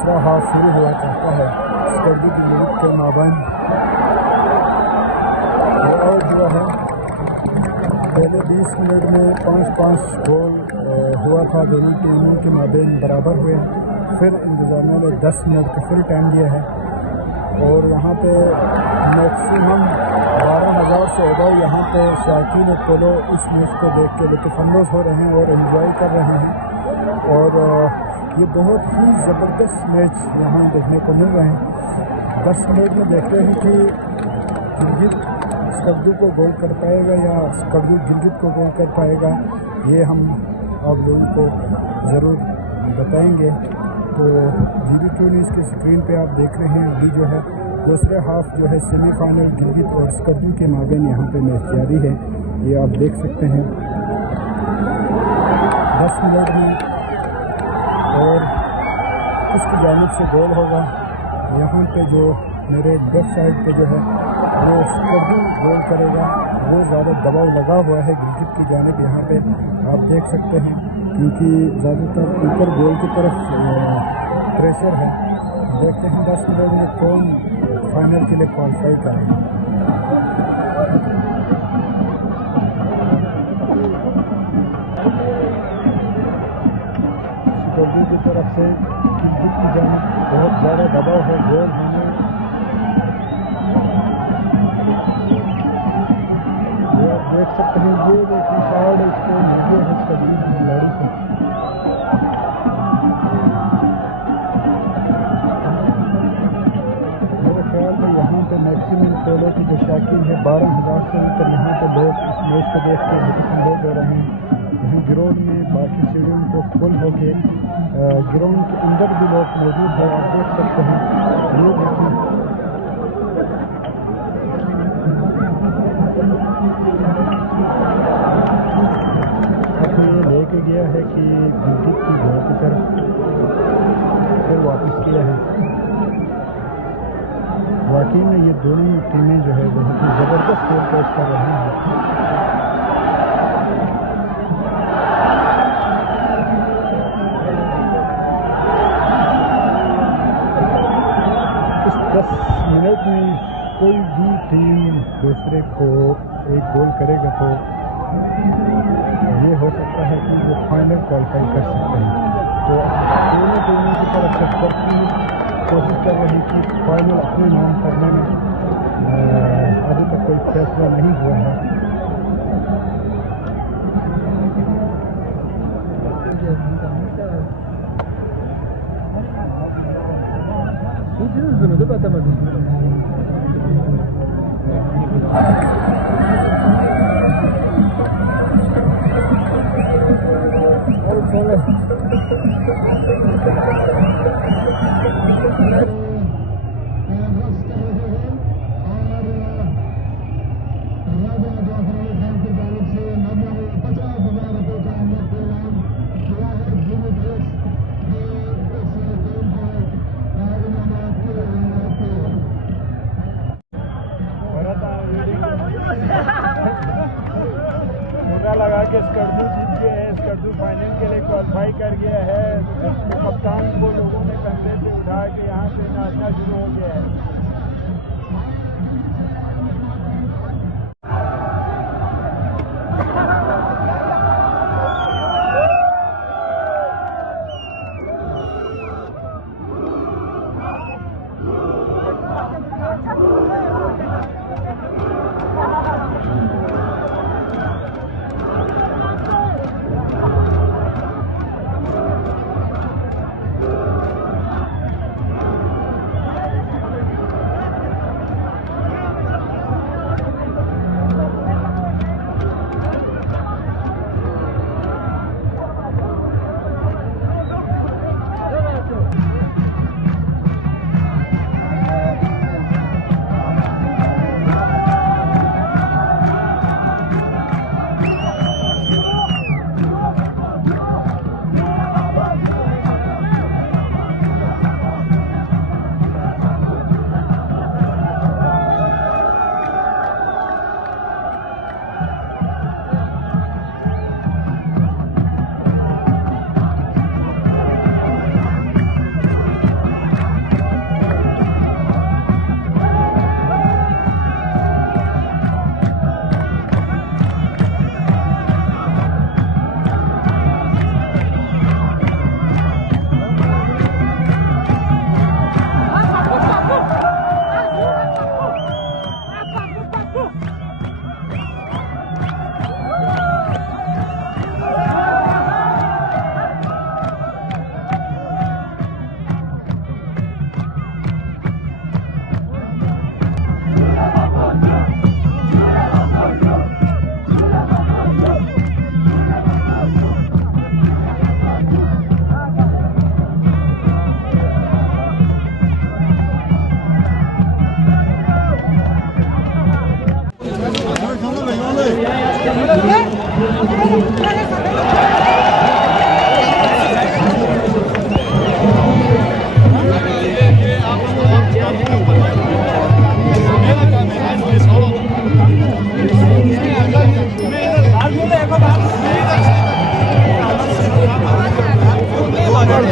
दूसरा हाफ शुरू हुआ करता है स्कर्दू गिलगित के माबैन। और जो है पहले 20 मिनट में 5-5 गोल हुआ था, दोनों टीमों के माबैन बराबर हुए। फिर इंतज़ामिया ने 10 मिनट का फुल टाइम दिया है और यहाँ पे मैक्सिमम 12,000 से ज़्यादा यहाँ पे शायकीन पोलो इस मैच को देख के लुत्फ़अंदोज़ हो रहे हैं और एंजॉय कर रहे हैं। और ये बहुत ही ज़बरदस्त मैच यहाँ देखने को मिल रहे हैं। 10 मिनट में देखते हैं कि गिलगित स्कर्दू को गोल कर पाएगा या स्कर्दू गिलगित को गोल कर पाएगा, ये हम आप लोगों को ज़रूर बताएंगे। तो GV2 न्यूज़ की स्क्रीन पे आप देख रहे हैं अभी जो है दूसरे हाफ जो है सेमीफाइनल गिलगित और स्कर्दू के माबैन यहाँ पे मैच जारी है, ये आप देख सकते हैं 10 मिनट में। और किसकी जानिब से गोल होगा, यहाँ पे जो मेरे लेफ्ट साइड पे जो है वो स्कर्दू गोल करेगा, वो ज़्यादा दबाव लगा हुआ है गिलगित की जानिब यहाँ पे आप देख सकते हैं, क्योंकि ज़्यादातर ऊपर गोल की तरफ प्रेशर है। देखते हैं 10 मिनट में कौन फाइनल के लिए क्वालिफाई करेगा। स्कर्दू की तरफ से गिलगित की जानिब बहुत ज़्यादा दबाव है गोल होने। देख सकते हैं ये देखिए शॉट इसको लगे है शरीर की लड़ी से। मेरे ख्याल में यहाँ पे मैक्सिमम पोलो की जो शौकीन है 12,000 से ऊपर यहाँ पे लोग इस मैच को देख के लुत्फ़अंदोज़ हो रहे हैं। यहाँ ग्राउंड में बाकी स्टेडियम को फुल होके ग्राउंड के अंदर भी लोग मौजूद है, आप देख सकते हैं। ये देखिए लेके गया है कि गिलगित की गोल की तरफ फिर वापस किया है। वाकई में ये दोनों टीमें जो है बहुत ही ज़बरदस्त खेल पेश कर रही हैं। इस 10 मिनट में कोई भी टीम दूसरे को एक गोल करेगा तो ये हो सकता है कि वो फाइनल क्वालिफाई कर सकते हैं। तो दोनों टीमों की तरफ से भरपूर कोशिश कर रही कि फाइनल अपने नाम करने में अभी तक कोई फैसला नहीं हुआ है। लगा के स्कर्दू जीत गए हैं, स्कर्दू फाइनल के लिए क्वालिफाई कर गया है। कप्तान को लोगों ने कंधे पे उठा के यहाँ से नाचना शुरू हो गया है।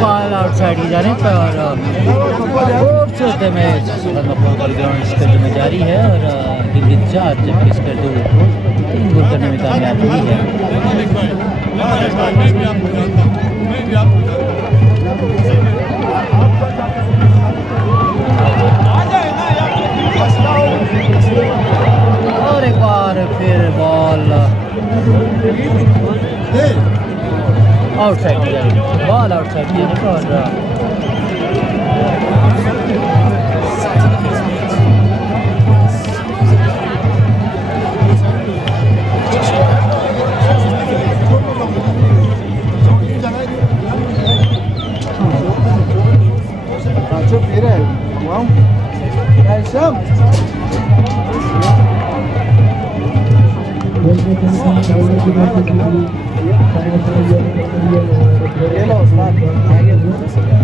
बॉल आउटसाइड की जानिब और छोटे मैच ग्राउंड स्कूल में जारी है और गिलगित 4 जबकि स्कर्दू 3 गोल करने में कामयाब हुई है। और एक बार फिर बॉल आउटसाइड की जानिब, बॉल आउटसाइड की जानिब और Hello, Ustaz.